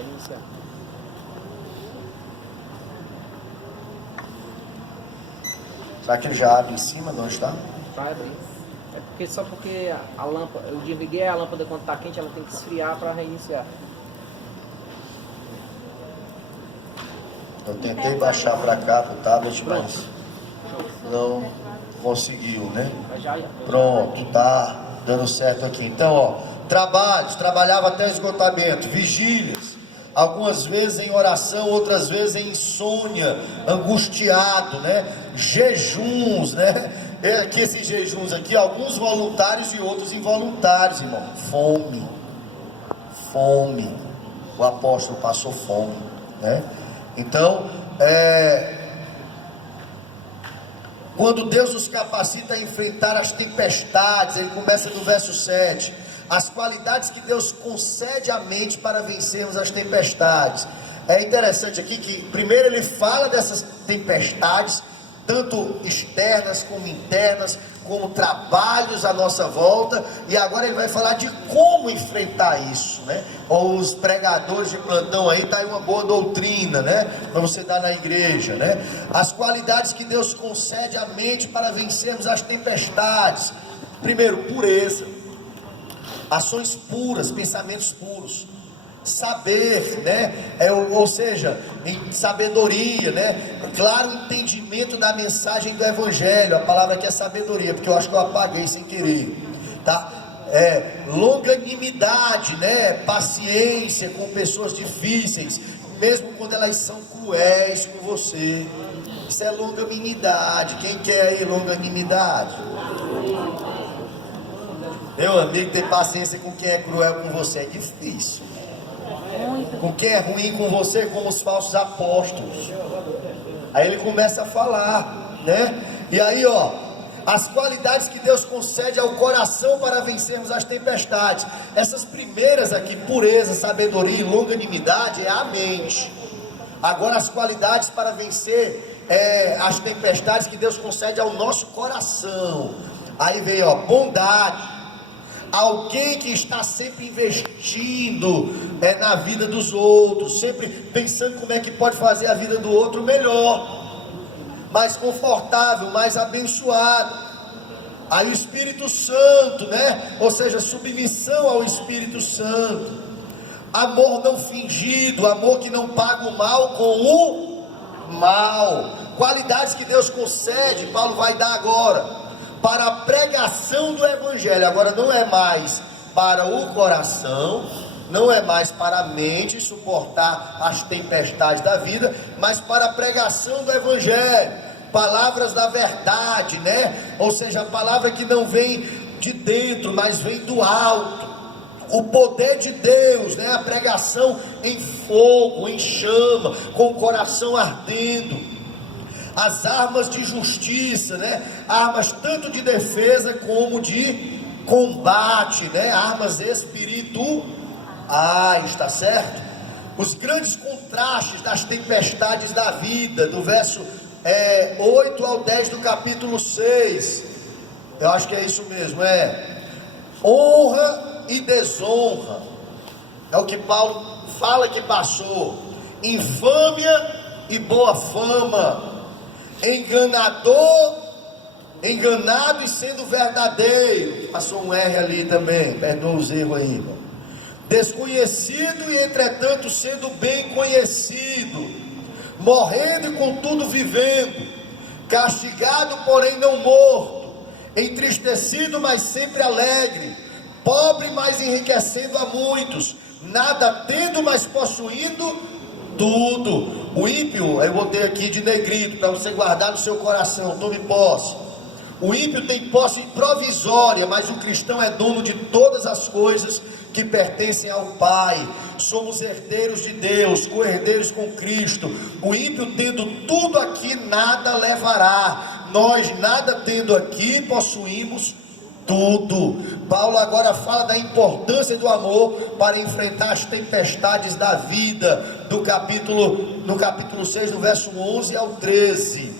Vai iniciar. Será que ele já abre em cima de onde está? Vai abrir. É porque só porque a lâmpada, eu desliguei a lâmpada quando está quente, ela tem que esfriar para reiniciar. Eu tentei baixar para cá pro tablet, mas não conseguiu, né? Pronto, tá dando certo aqui. Então, ó, trabalhava até esgotamento, vigílias, algumas vezes em oração, outras vezes em insônia, angustiado, né? Jejuns, né? Aqui esses jejuns aqui, alguns voluntários e outros involuntários, irmão. Fome. O apóstolo passou fome, né? Então, quando Deus nos capacita a enfrentar as tempestades, ele começa no verso 7, as qualidades que Deus concede à mente para vencermos as tempestades. É interessante aqui que primeiro ele fala dessas tempestades, tanto externas como internas, como trabalhos à nossa volta, e agora ele vai falar de como enfrentar isso, né? Os pregadores de plantão aí, tá aí uma boa doutrina, né? Para você dar na igreja, né? As qualidades que Deus concede à mente para vencermos as tempestades. Primeiro, pureza, ações puras, pensamentos puros. Saber, né? Ou seja, em sabedoria, né? Claro, entendimento da mensagem do Evangelho. A palavra aqui é sabedoria, porque eu acho que eu apaguei sem querer, tá? Longanimidade, né? Paciência com pessoas difíceis, mesmo quando elas são cruéis com você. Isso é longanimidade. Quem quer aí longanimidade? Meu amigo, ter paciência com quem é cruel com você é difícil. Com quem é ruim com você, como os falsos apóstolos. Aí ele começa a falar, né? E aí, ó, as qualidades que Deus concede ao coração para vencermos as tempestades. Essas primeiras aqui, pureza, sabedoria e longanimidade, é a mente. Agora as qualidades para vencer as tempestades que Deus concede ao nosso coração. Aí vem, ó, bondade. Alguém que está sempre investindo na vida dos outros, sempre pensando como é que pode fazer a vida do outro melhor, mais confortável, mais abençoado. Aí o Espírito Santo, né? Ou seja, submissão ao Espírito Santo. Amor não fingido, amor que não paga o mal com o mal. Qualidades que Deus concede, Paulo vai dar agora para a pregação do Evangelho. Agora não é mais para o coração, não é mais para a mente suportar as tempestades da vida, mas para a pregação do Evangelho, palavras da verdade, né? Ou seja, a palavra que não vem de dentro, mas vem do alto, o poder de Deus, né? A pregação em fogo, em chama, com o coração ardendo. As armas de justiça, né? Armas tanto de defesa como de combate, né? Armas espirituais, está certo? Os grandes contrastes das tempestades da vida, do verso 8 ao 10 do capítulo 6, eu acho que é isso mesmo, honra e desonra, é o que Paulo fala que passou, infâmia e boa fama, enganado e sendo verdadeiro, passou um R ali também, perdoa os erros aí, irmão. Desconhecido e entretanto sendo bem conhecido, morrendo e contudo vivendo, castigado porém não morto, entristecido mas sempre alegre, pobre mas enriquecendo a muitos, nada tendo mas possuindo tudo. O ímpio, eu botei aqui de negrito para você guardar no seu coração, tome posse. O ímpio tem posse provisória, mas o cristão é dono de todas as coisas que pertencem ao Pai. Somos herdeiros de Deus, co-herdeiros com Cristo. O ímpio tendo tudo aqui nada levará, nós nada tendo aqui possuímos tudo. Paulo agora fala da importância do amor para enfrentar as tempestades da vida, no capítulo 6, do verso 11 ao 13.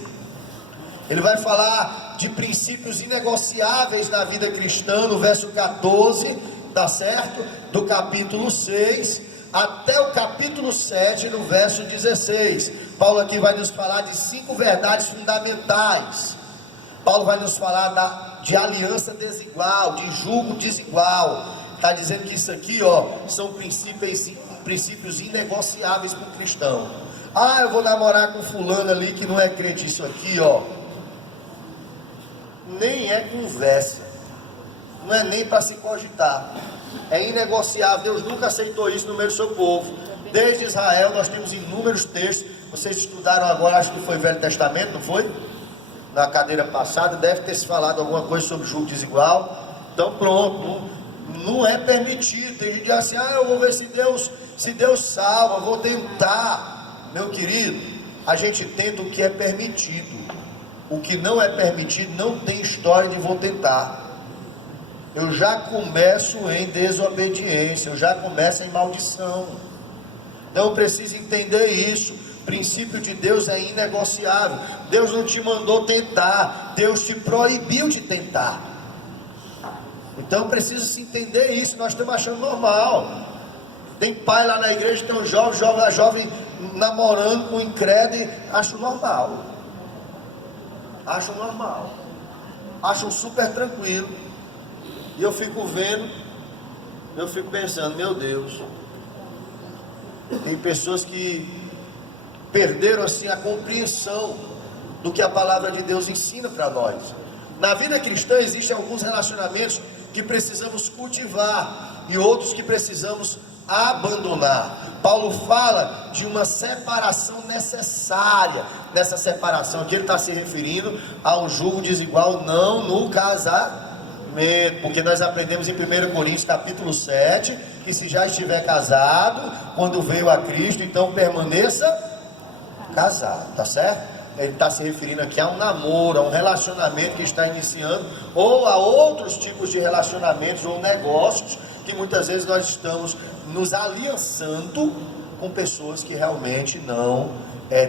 Ele vai falar de princípios inegociáveis na vida cristã, no verso 14, tá certo? Do capítulo 6 até o capítulo capítulo 7, no verso 16. Paulo aqui vai nos falar de 5 verdades fundamentais. Paulo vai nos falar de aliança desigual, de jugo desigual. Está dizendo que isso aqui, são princípios inegociáveis para o cristão. Ah, eu vou namorar com fulano ali que não é crente. Isso aqui, nem é conversa, não é nem para se cogitar, é inegociável. Deus nunca aceitou isso no meio do seu povo. Desde Israel nós temos inúmeros textos. Vocês estudaram agora, acho que foi Velho Testamento, não foi? Na cadeira passada deve ter se falado alguma coisa sobre jugo desigual. Então pronto, não é permitido. Tem gente que diz assim, eu vou ver se Deus salva, vou tentar. Meu querido, a gente tenta o que é permitido. O que não é permitido não tem história de vou tentar. Eu já começo em desobediência, eu já começo em maldição. Então eu preciso entender isso. O princípio de Deus é inegociável. Deus não te mandou tentar, Deus te proibiu de tentar. Então precisa se entender isso. Nós estamos achando normal. Tem pai lá na igreja, tem um jovem namorando com um incrédulo, acho normal. Acham super tranquilo. E eu fico vendo, eu fico pensando, meu Deus, tem pessoas que perderam assim a compreensão do que a palavra de Deus ensina para nós. Na vida cristã existem alguns relacionamentos que precisamos cultivar e outros que precisamos abandonar. Paulo fala de uma separação necessária. Nessa separação aqui ele está se referindo a um jugo desigual, não no casamento, porque nós aprendemos em 1 Coríntios capítulo 7 que se já estiver casado, quando veio a Cristo, então permaneça casado, tá certo? Ele está se referindo aqui a um namoro, a um relacionamento que está iniciando, ou a outros tipos de relacionamentos ou negócios que muitas vezes nós estamos nos aliançando com pessoas que realmente não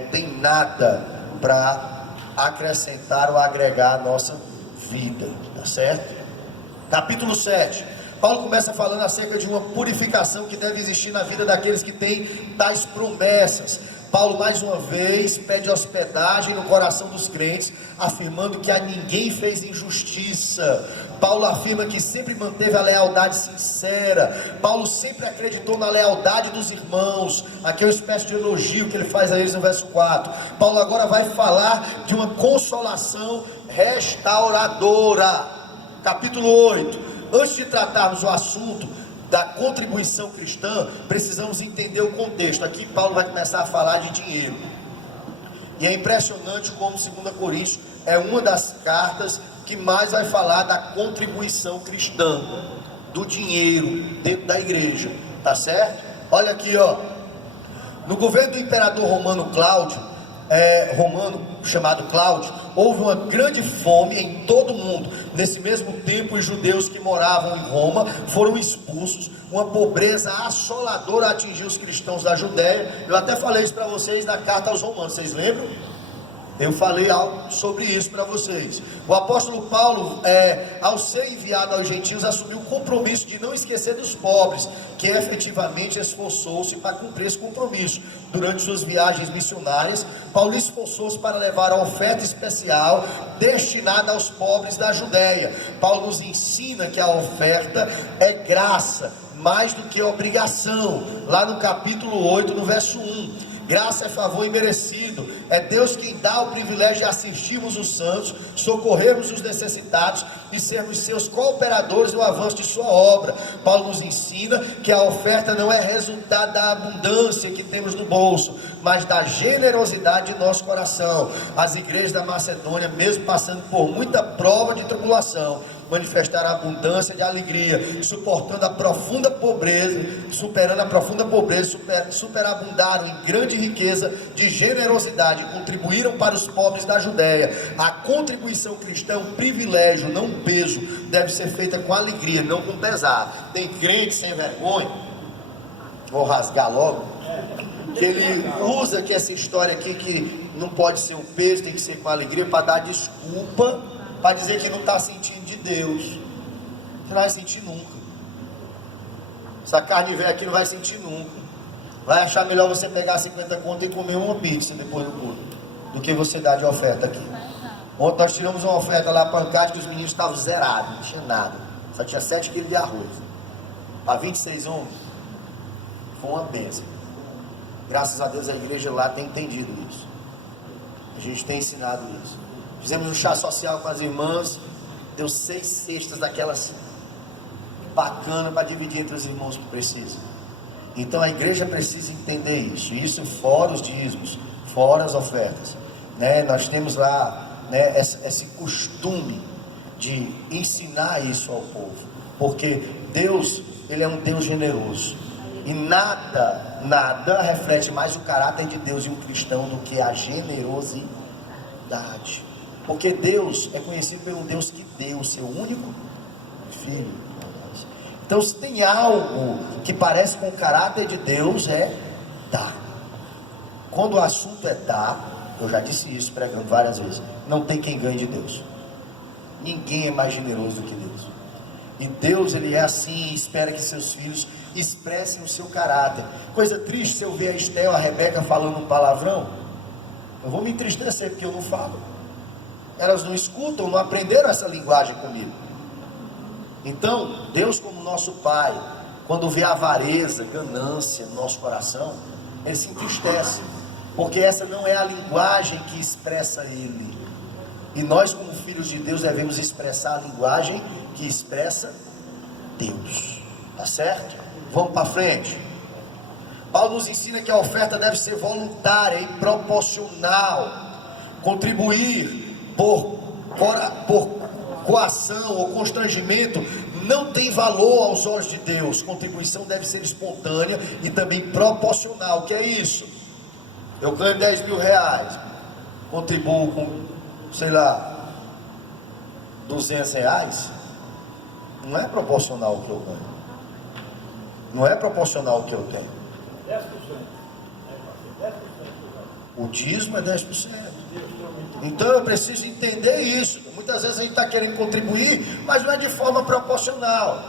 tem nada para acrescentar ou agregar à nossa vida, tá certo? Capítulo 7, Paulo começa falando acerca de uma purificação que deve existir na vida daqueles que têm tais promessas. Paulo mais uma vez pede hospedagem no coração dos crentes, afirmando que a ninguém fez injustiça. Paulo afirma que sempre manteve a lealdade sincera. Paulo sempre acreditou na lealdade dos irmãos. Aqui é uma espécie de elogio que ele faz a eles no verso 4. Paulo agora vai falar de uma consolação restauradora. Capítulo 8. Antes de tratarmos o assunto da contribuição cristã, precisamos entender o contexto. Aqui Paulo vai começar a falar de dinheiro. E é impressionante como 2 Coríntios é uma das cartas que mais vai falar da contribuição cristã, do dinheiro dentro da igreja, tá certo? Olha aqui, no governo do imperador romano Cláudio, chamado Cláudio, houve uma grande fome em todo o mundo. Nesse mesmo tempo, os judeus que moravam em Roma foram expulsos. Uma pobreza assoladora atingiu os cristãos da Judéia. Eu até falei isso para vocês na carta aos Romanos, vocês lembram? Eu falei algo sobre isso para vocês. O apóstolo Paulo, ao ser enviado aos gentios, assumiu o compromisso de não esquecer dos pobres, que efetivamente esforçou-se para cumprir esse compromisso. Durante suas viagens missionárias, Paulo esforçou-se para levar a oferta especial destinada aos pobres da Judéia. Paulo nos ensina que a oferta é graça, mais do que obrigação. Lá no capítulo 8, no verso 1. Graça é favor imerecido. É Deus quem dá o privilégio de assistirmos os santos, socorrermos os necessitados e sermos seus cooperadores no avanço de sua obra. Paulo nos ensina que a oferta não é resultado da abundância que temos no bolso, mas da generosidade de nosso coração. As igrejas da Macedônia, mesmo passando por muita prova de tribulação, manifestaram a abundância de alegria, superando a profunda pobreza, superabundaram em grande riqueza de generosidade, contribuíram para os pobres da Judéia. A contribuição cristã é um privilégio, não um peso, deve ser feita com alegria, não com pesar. Tem crente sem vergonha, vou rasgar logo, que ele usa que essa história aqui, que não pode ser um peso, tem que ser com alegria, para dar desculpa, para dizer que não está sentindo de Deus. Você não vai sentir nunca. Essa carne velha aqui não vai sentir nunca. Vai achar melhor você pegar 50 conto e comer uma pizza depois do culto, do que você dar de oferta aqui. Ontem nós tiramos uma oferta lá pancada que os meninos estavam zerados, não tinha nada. Só tinha 7 quilos de arroz. Para 26 homens. Foi uma bênção. Graças a Deus a igreja lá tem entendido isso. A gente tem ensinado isso. Fizemos um chá social com as irmãs. Deu 6 cestas daquelas bacana para dividir entre os irmãos que precisam. Então a igreja precisa entender isso. Isso fora os dízimos, fora as ofertas, né? Nós temos lá, né, esse costume de ensinar isso ao povo, porque Deus, Ele é um Deus generoso, e nada reflete mais o caráter de Deus em um cristão do que a generosidade, porque Deus é conhecido pelo Deus que deu o seu único Filho. Então, se tem algo que parece com o caráter de Deus, é dar. Quando o assunto é dar, eu já disse isso pregando várias vezes, não tem quem ganhe de Deus. Ninguém é mais generoso do que Deus. E Deus, Ele é assim, espera que seus filhos expressem o seu caráter. Coisa triste se eu ver a Estel, a Rebeca falando um palavrão, eu vou me entristecer porque eu não falo. Elas não escutam, não aprenderam essa linguagem comigo. Então, Deus, como nosso Pai, quando vê avareza, ganância no nosso coração, Ele se entristece, porque essa não é a linguagem que expressa Ele. E nós, como filhos de Deus, devemos expressar a linguagem que expressa Deus. Tá certo? Vamos para frente. Paulo nos ensina que a oferta deve ser voluntária e proporcional. Contribuir por coação ou constrangimento não tem valor aos olhos de Deus. Contribuição deve ser espontânea e também proporcional. O que é isso? Eu ganho 10 mil reais, contribuo com, sei lá, 200 reais. Não é proporcional ao que eu ganho. Não é proporcional ao que eu tenho. 10%. O dízimo é 10%. Então eu preciso entender isso. Muitas vezes a gente está querendo contribuir, mas não é de forma proporcional.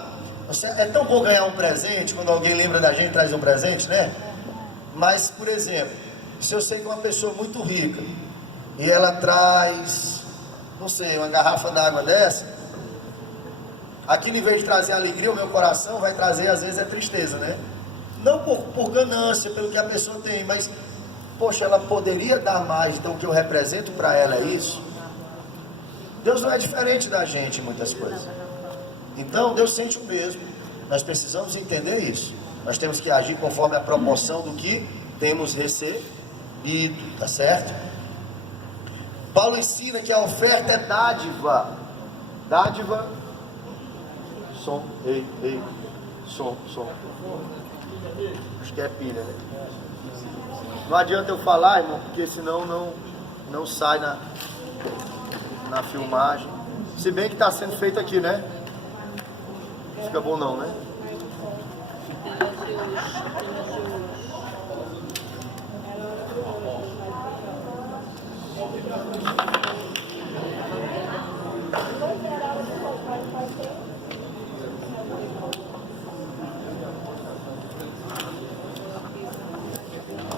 É tão bom ganhar um presente, quando alguém lembra da gente, traz um presente, né? Mas, por exemplo, se eu sei que uma pessoa muito rica e ela traz, não sei, uma garrafa d'água dessa, aquilo, em vez de trazer alegria ao meu coração, vai trazer às vezes tristeza, né? Não por ganância, pelo que a pessoa tem, mas poxa, ela poderia dar mais, então o que eu represento para ela é isso. Deus não é diferente da gente em muitas coisas. Então Deus sente o mesmo. Nós precisamos entender isso. Nós temos que agir conforme a proporção do que temos recebido, tá certo? Paulo ensina que a oferta é dádiva. Dádiva. Som, ei, som. Acho que é pilha, né? Não adianta eu falar, irmão, porque senão não sai na filmagem. Se bem que está sendo feito aqui, né? Não fica bom não, né?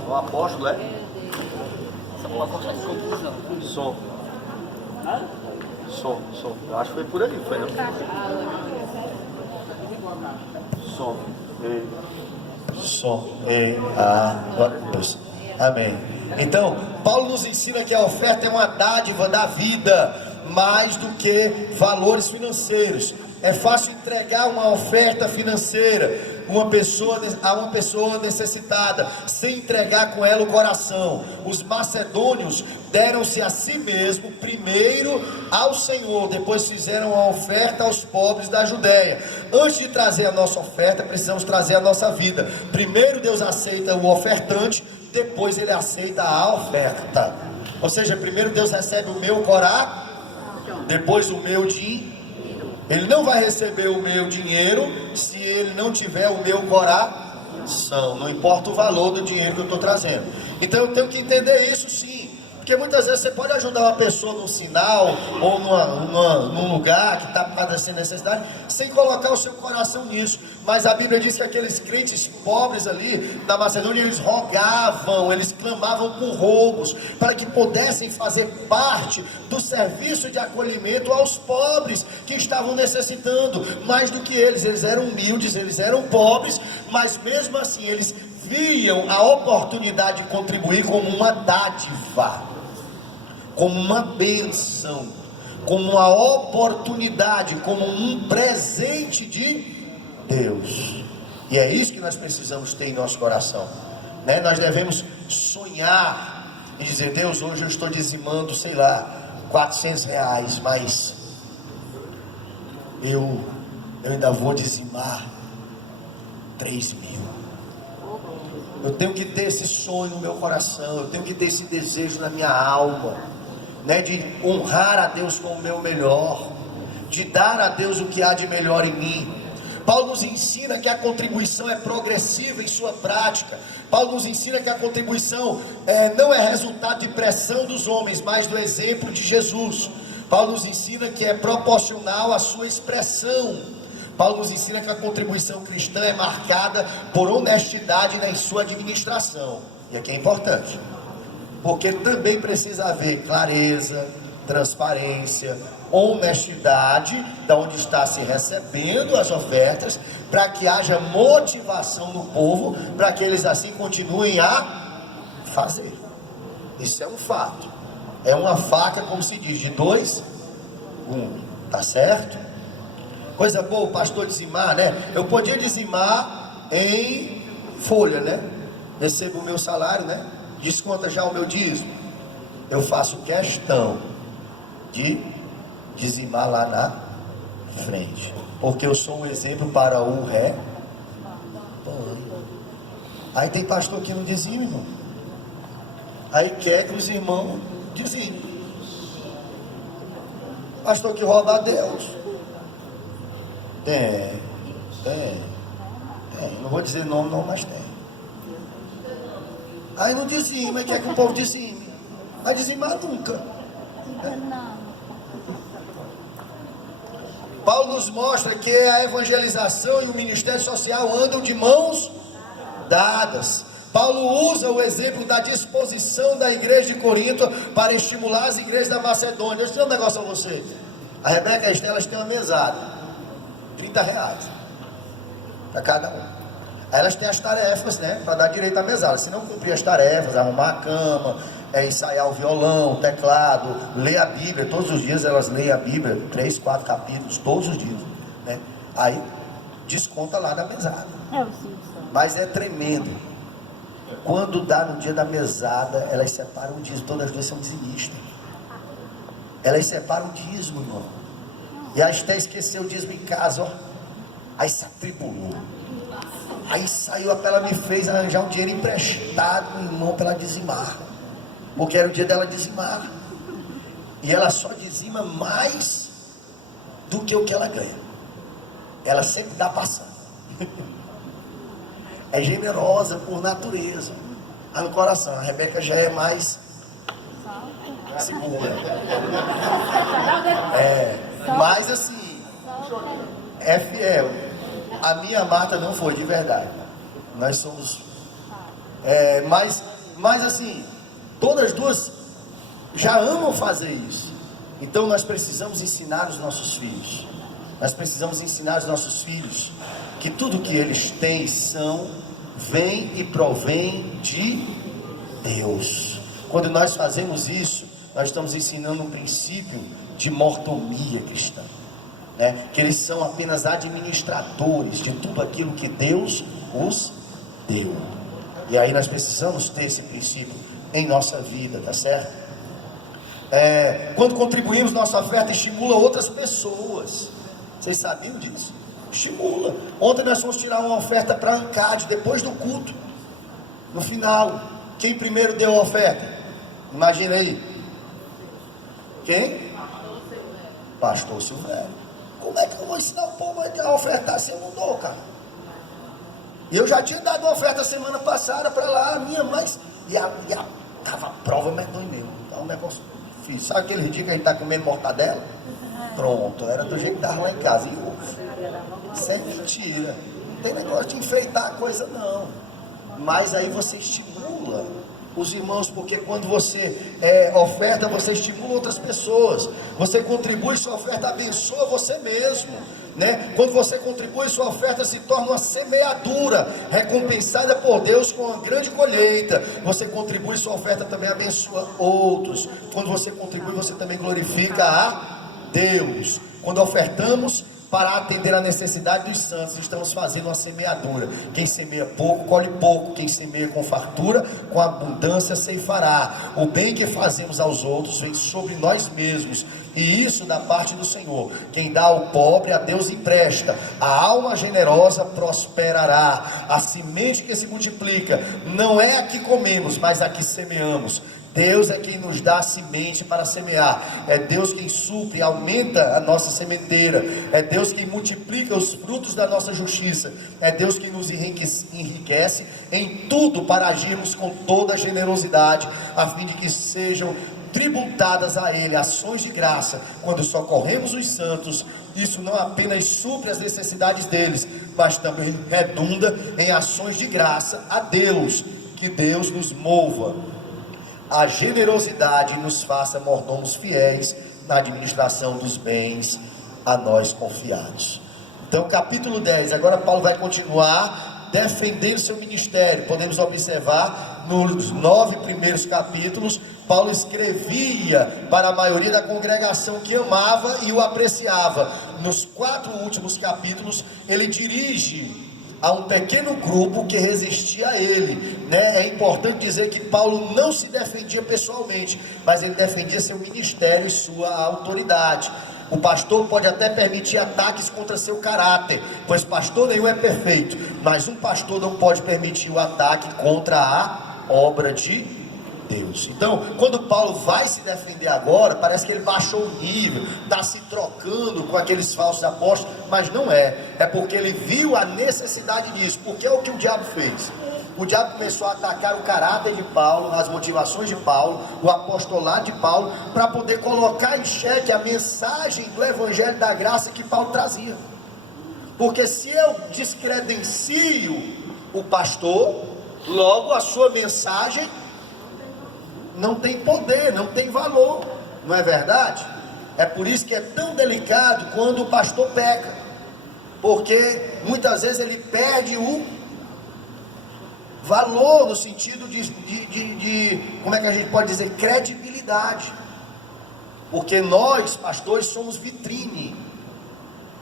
O apóstolo é? O apóstolo de conclusão. Som. Eu acho que foi por aí, foi não? Glória a Deus. Amém. Então, Paulo nos ensina que a oferta é uma dádiva da vida, mais do que valores financeiros. É fácil entregar uma oferta financeira a uma pessoa necessitada, sem entregar com ela o coração. Os macedônios deram-se a si mesmo primeiro ao Senhor, depois fizeram a oferta aos pobres da Judéia. Antes de trazer a nossa oferta, precisamos trazer a nossa vida. Primeiro Deus aceita o ofertante, depois Ele aceita a oferta. Ou seja, primeiro Deus recebe o meu coração, depois o meu dinheiro. Ele não vai receber o meu dinheiro se ele não tiver o meu coração. Não importa o valor do dinheiro que eu estou trazendo. Então eu tenho que entender isso sim. Porque muitas vezes você pode ajudar uma pessoa num sinal ou num lugar que está padecendo necessidade, sem colocar o seu coração nisso. Mas a Bíblia diz que aqueles crentes pobres ali da Macedônia, eles rogavam, eles clamavam por roubos, para que pudessem fazer parte do serviço de acolhimento aos pobres que estavam necessitando. Mais do que eles eram humildes, eles eram pobres, mas mesmo assim eles viam a oportunidade de contribuir como uma dádiva, como uma bênção, como uma oportunidade, como um presente de Deus. E é isso que nós precisamos ter em nosso coração, né? Nós devemos sonhar e dizer: Deus, hoje eu estou dizimando, sei lá, R$400, mas eu ainda vou dizimar 3.000. Eu tenho que ter esse sonho no meu coração, eu tenho que ter esse desejo na minha alma, né, de honrar a Deus com o meu melhor, de dar a Deus o que há de melhor em mim. Paulo nos ensina que a contribuição é progressiva em sua prática. Paulo nos ensina que a contribuição não é resultado de pressão dos homens, mas do exemplo de Jesus. Paulo nos ensina que é proporcional à sua expressão. Paulo nos ensina que a contribuição cristã é marcada por honestidade na sua administração. E aqui é importante, porque também precisa haver clareza, transparência, honestidade da onde está se recebendo as ofertas, para que haja motivação no povo, para que eles assim continuem a fazer. Isso é um fato. É uma faca, como se diz, de 2 gumes. Tá certo? Coisa boa o pastor dizimar, né? Eu podia dizimar em folha, né? Recebo o meu salário, né? Desconta já o meu dízimo. Eu faço questão de dizimar lá na frente, porque eu sou um exemplo para o rebanho. Aí tem pastor que não dizima, irmão. Aí quer que os irmãos dizimem. Pastor que rouba a Deus. Não vou dizer nome não, mas tem. Aí não dizima, quer que o povo dizime. Vai dizimar nunca, né? Paulo nos mostra que a evangelização e o ministério social andam de mãos dadas. Paulo usa o exemplo da disposição da igreja de Corinto para estimular as igrejas da Macedônia. Deixa eu dizer um negócio a você. A Rebeca e a Estela, elas têm uma mesada, R$30 para cada um. Aí elas têm as tarefas, né, para dar direito à mesada. Se não cumprir as tarefas, arrumar a cama, ensaiar o violão, o teclado, ler a Bíblia, todos os dias elas leem a Bíblia, 3, 4 capítulos, todos os dias, né? Aí desconta lá da mesada. Mas é tremendo. Quando dá no dia da mesada, elas separam o dízimo. Todas as duas são dizimistas. Elas separam o dízimo, irmão. E a Esté esqueceu o dízimo em casa, ó. Aí se atribulou. Aí saiu, ela me fez arranjar um dinheiro emprestado, irmão, para ela dizimar. Porque era o dia dela dizimar. E ela só dizima mais do que o que ela ganha. Ela sempre dá passando. É generosa por natureza. Lá no coração. A Rebeca já é mais segura. Mas assim, é fiel. A minha Marta não foi, de verdade. Nós somos. Mas assim, todas as duas já amam fazer isso. Então nós precisamos ensinar os nossos filhos. Nós precisamos ensinar os nossos filhos que tudo que eles têm vem e provém de Deus. Quando nós fazemos isso, nós estamos ensinando um princípio de mordomia cristã, né? Que eles são apenas administradores de tudo aquilo que Deus os deu. E aí nós precisamos ter esse princípio em nossa vida, tá certo? Quando contribuímos, nossa oferta estimula outras pessoas. Vocês sabiam disso? Estimula. Ontem nós fomos tirar uma oferta para a ANCAD, depois do culto. No final, quem primeiro deu a oferta? Imagina aí. Quem? Pastor Silvério. Como é que eu vou ensinar o povo a ofertar se eu não dou, cara? E eu já tinha dado uma oferta semana passada para lá, a minha mãe. E a prova medonha mesmo. É um negócio difícil. Sabe aquele dia que a gente está comendo mortadela? Pronto, era do jeito que estava lá em casa. E ovo. Isso é mentira. Não tem negócio de enfeitar a coisa, não. Mas aí você estimula os irmãos, porque quando você oferta, você estimula outras pessoas. Você contribui, sua oferta abençoa você mesmo, né? Quando você contribui, sua oferta se torna uma semeadura recompensada por Deus com uma grande colheita. Você contribui, sua oferta também abençoa outros. Quando você contribui, você também glorifica a Deus. Quando ofertamos para atender a necessidade dos santos, estamos fazendo uma semeadura. Quem semeia pouco, colhe pouco. Quem semeia com fartura, com abundância ceifará. O bem que fazemos aos outros vem sobre nós mesmos, e isso da parte do Senhor. Quem dá ao pobre, a Deus empresta. A alma generosa prosperará. A semente que se multiplica não é a que comemos, mas a que semeamos. Deus é quem nos dá a semente para semear. É Deus quem supre, aumenta a nossa sementeira. É Deus quem multiplica os frutos da nossa justiça. É Deus quem nos enriquece em tudo para agirmos com toda a generosidade, a fim de que sejam tributadas a Ele ações de graça. Quando socorremos os santos, isso não apenas supre as necessidades deles, mas também redunda em ações de graça a Deus. Que Deus nos mova a generosidade e nos faça mordomos fiéis na administração dos bens a nós confiados. Então, capítulo 10, agora Paulo vai continuar defendendo seu ministério. Podemos observar nos 9 primeiros capítulos, Paulo escrevia para a maioria da congregação que amava e o apreciava. Nos 4 últimos capítulos, ele dirige a um pequeno grupo que resistia a ele, né? É importante dizer que Paulo não se defendia pessoalmente, mas ele defendia seu ministério e sua autoridade. O pastor pode até permitir ataques contra seu caráter, pois pastor nenhum é perfeito, mas um pastor não pode permitir o ataque contra a obra de Deus. Então, quando Paulo vai se defender agora, parece que ele baixou o nível, está se trocando com aqueles falsos apóstolos, mas não é. É porque ele viu a necessidade disso. Porque é o que o diabo fez. O diabo começou a atacar o caráter de Paulo, as motivações de Paulo, o apostolado de Paulo, para poder colocar em xeque a mensagem do evangelho da graça que Paulo trazia. Porque se eu descredencio o pastor, logo a sua mensagem não tem poder, não tem valor, não é verdade? É por isso que é tão delicado quando o pastor peca, porque muitas vezes ele perde o valor no sentido de como é que a gente pode dizer, credibilidade, porque nós pastores somos vitrine,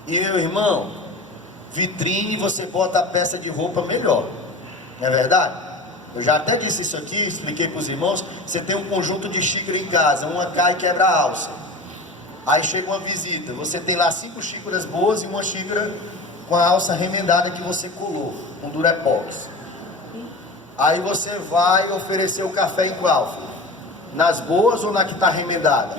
e meu irmão, vitrine você bota a peça de roupa melhor, não é verdade? Eu já até disse isso aqui, expliquei para os irmãos. Você tem um conjunto de xícara em casa, uma cai e quebra a alça. Aí chega uma visita, você tem lá 5 xícaras boas e uma xícara com a alça remendada que você colou, um durepox. Aí você vai oferecer o café em qual? Nas boas ou na que está remendada?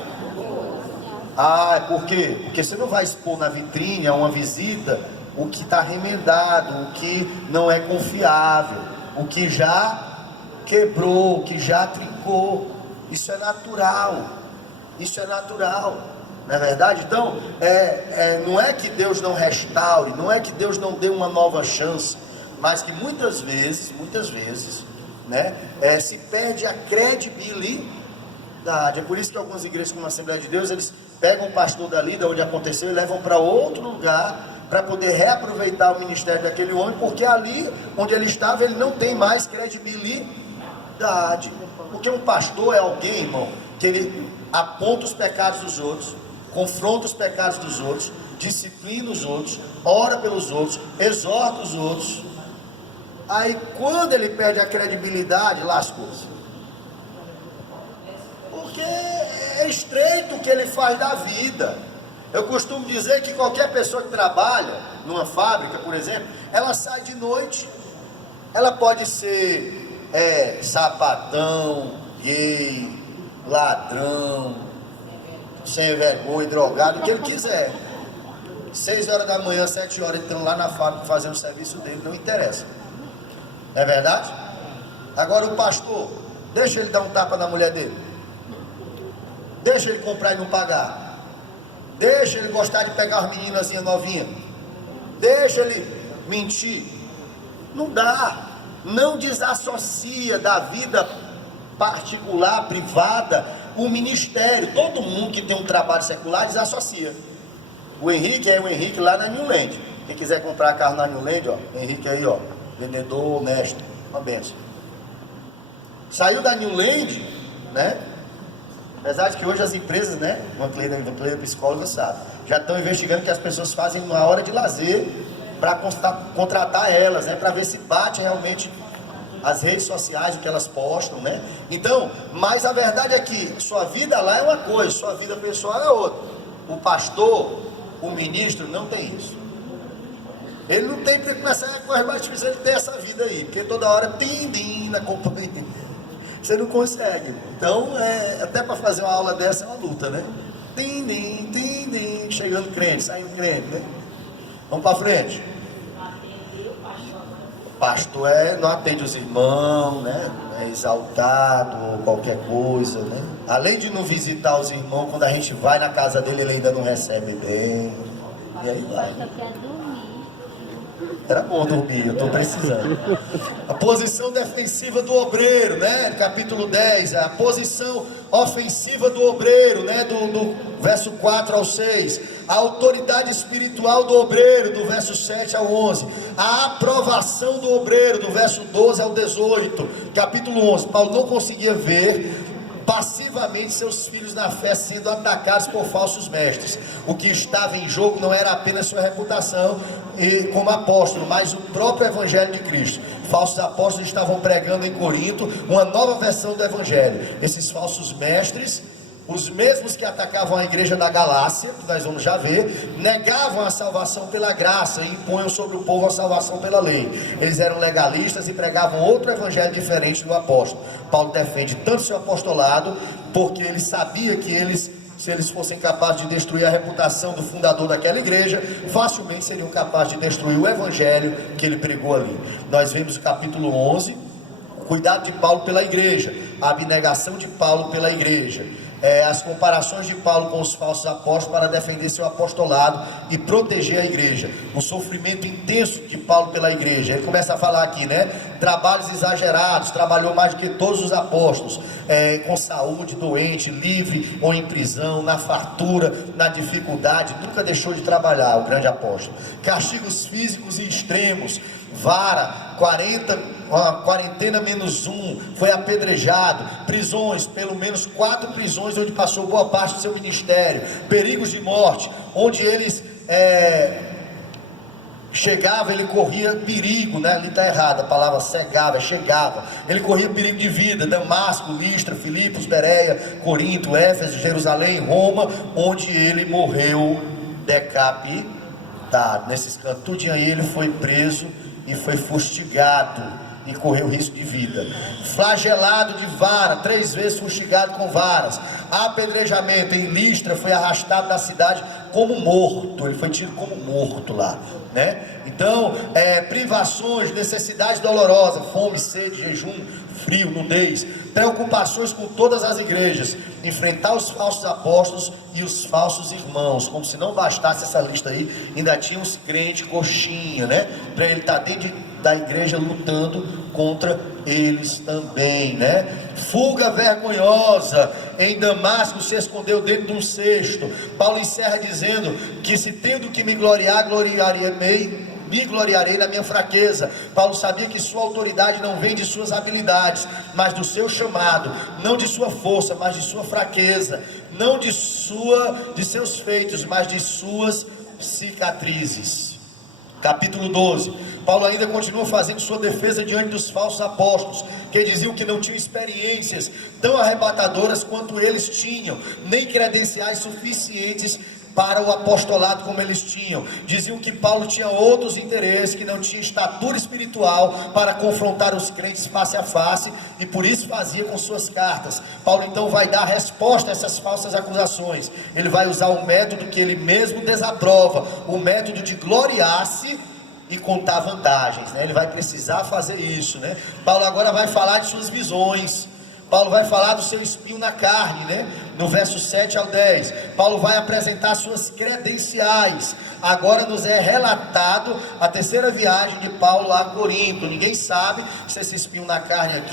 Ah, por quê? Porque você não vai expor na vitrine a uma visita o que está remendado, o que não é confiável, o que já quebrou, o que já trincou. Isso é natural. Isso é natural, não é verdade? Então, não é que Deus não restaure, não é que Deus não dê uma nova chance, mas que muitas vezes, né, se perde a credibilidade. É por isso que algumas igrejas como a Assembleia de Deus, eles pegam o pastor dali, de onde aconteceu, e levam para outro lugar, para poder reaproveitar o ministério daquele homem, porque ali onde ele estava, ele não tem mais credibilidade. Porque um pastor é alguém, irmão, que ele aponta os pecados dos outros, confronta os pecados dos outros, disciplina os outros, ora pelos outros, exorta os outros. Aí quando ele perde a credibilidade, lascou-se. Porque é estreito o que ele faz da vida. Eu costumo dizer que qualquer pessoa que trabalha numa fábrica, por exemplo, ela sai de noite. Ela pode ser sapatão, gay, ladrão, sem vergonha, drogado, o que ele quiser. 6 horas da manhã, 7 horas, entrando lá na fábrica fazendo o serviço dele, não interessa. Não é verdade? Agora o pastor, deixa ele dar um tapa na mulher dele. Deixa ele comprar e não pagar. Deixa ele gostar de pegar as meninazinhas novinhas. Deixa ele mentir. Não dá. Não desassocia da vida particular, privada, o ministério. Todo mundo que tem um trabalho secular desassocia. O Henrique é o Henrique lá na New Land. Quem quiser comprar carro na New Land, ó, Henrique aí, ó, vendedor honesto, uma benção. Saiu da New Land, né? Apesar de que hoje as empresas, né, uma cliente psicóloga sabe, já estão investigando o que as pessoas fazem numa hora de lazer para contratar elas, né, para ver se bate realmente as redes sociais, o que elas postam, né? Então, mas a verdade é que sua vida lá é uma coisa, sua vida pessoal é outra. O pastor, o ministro não tem isso. Ele não tem para começar com as mais difíceis, ele tem essa vida aí, porque toda hora tim-dim na companhia. Você não consegue. Então, até para fazer uma aula dessa é uma luta, né? Tim-dim, tim-dim, chegando crente, saindo crente, né? Vamos para frente. Pastor não atende os irmãos, né? É exaltado ou qualquer coisa, né? Além de não visitar os irmãos, quando a gente vai na casa dele, ele ainda não recebe bem. E aí vai. Era bom dormir, eu estou precisando. A posição defensiva do obreiro, né? Capítulo 10, a posição ofensiva do obreiro, né? Do verso 4 ao 6. A autoridade espiritual do obreiro, do verso 7 ao 11. A aprovação do obreiro, do verso 12 ao 18. Capítulo 11, Paulo não conseguia ver passivamente seus filhos na fé sendo atacados por falsos mestres. O que estava em jogo não era apenas sua reputação como apóstolo, mas o próprio evangelho de Cristo. Falsos apóstolos estavam pregando em Corinto uma nova versão do evangelho. Esses falsos mestres, os mesmos que atacavam a igreja da Galácia, que nós vamos já ver, negavam a salvação pela graça e impunham sobre o povo a salvação pela lei. Eles eram legalistas e pregavam outro evangelho diferente do apóstolo. Paulo defende tanto seu apostolado, porque ele sabia que se eles fossem capazes de destruir a reputação do fundador daquela igreja, facilmente seriam capazes de destruir o evangelho que ele pregou ali. Nós vemos o capítulo 11, o cuidado de Paulo pela igreja, a abnegação de Paulo pela igreja, as comparações de Paulo com os falsos apóstolos para defender seu apostolado e proteger a igreja, o sofrimento intenso de Paulo pela igreja. Ele começa a falar aqui, né? Trabalhos exagerados, trabalhou mais do que todos os apóstolos, com saúde, doente, livre ou em prisão, na fartura, na dificuldade, nunca deixou de trabalhar o grande apóstolo. Castigos físicos e extremos, vara, quarentena menos 1, foi apedrejado, prisões, pelo menos 4 prisões onde passou boa parte do seu ministério, perigos de morte, onde eles chegava, ele corria perigo, né? Ali está errado, a palavra cegava, chegava, ele corria perigo de vida. Damasco, Listra, Filipos, Bereia, Corinto, Éfeso, Jerusalém, Roma, onde ele morreu decapitado. Nesses cantos tudinho aí ele foi preso e foi fustigado e correu risco de vida, flagelado de vara, 3 vezes fustigado com varas, apedrejamento. Em Listra foi arrastado da cidade como morto, ele foi tido como morto lá, né? Então, privações, necessidades dolorosas, fome, sede, jejum, frio, nudez, preocupações com todas as igrejas, enfrentar os falsos apóstolos e os falsos irmãos. Como se não bastasse essa lista aí, ainda tinha os crentes coxinha, né? Para ele estar dentro da igreja lutando contra eles também, né? Fuga vergonhosa. Em Damasco se escondeu dentro de um cesto. Paulo encerra dizendo que se tendo que me gloriar, me gloriarei na minha fraqueza. Paulo sabia que sua autoridade não vem de suas habilidades, mas do seu chamado, não de sua força, mas de sua fraqueza, não de seus feitos, mas de suas cicatrizes. Capítulo 12, Paulo ainda continua fazendo sua defesa diante dos falsos apóstolos, que diziam que não tinham experiências tão arrebatadoras quanto eles tinham, nem credenciais suficientes para o apostolado como eles tinham. Diziam que Paulo tinha outros interesses, que não tinha estatura espiritual para confrontar os crentes face a face, e por isso fazia com suas cartas. Paulo então vai dar resposta a essas falsas acusações. Ele vai usar o método que ele mesmo desaprova, o método de gloriar-se e contar vantagens, né? Ele vai precisar fazer isso, né? Paulo agora vai falar de suas visões. Paulo vai falar do seu espinho na carne, né? No verso 7 ao 10. Paulo vai apresentar suas credenciais. Agora nos é relatado a terceira viagem de Paulo a Corinto. Ninguém sabe se esse espinho na carne aqui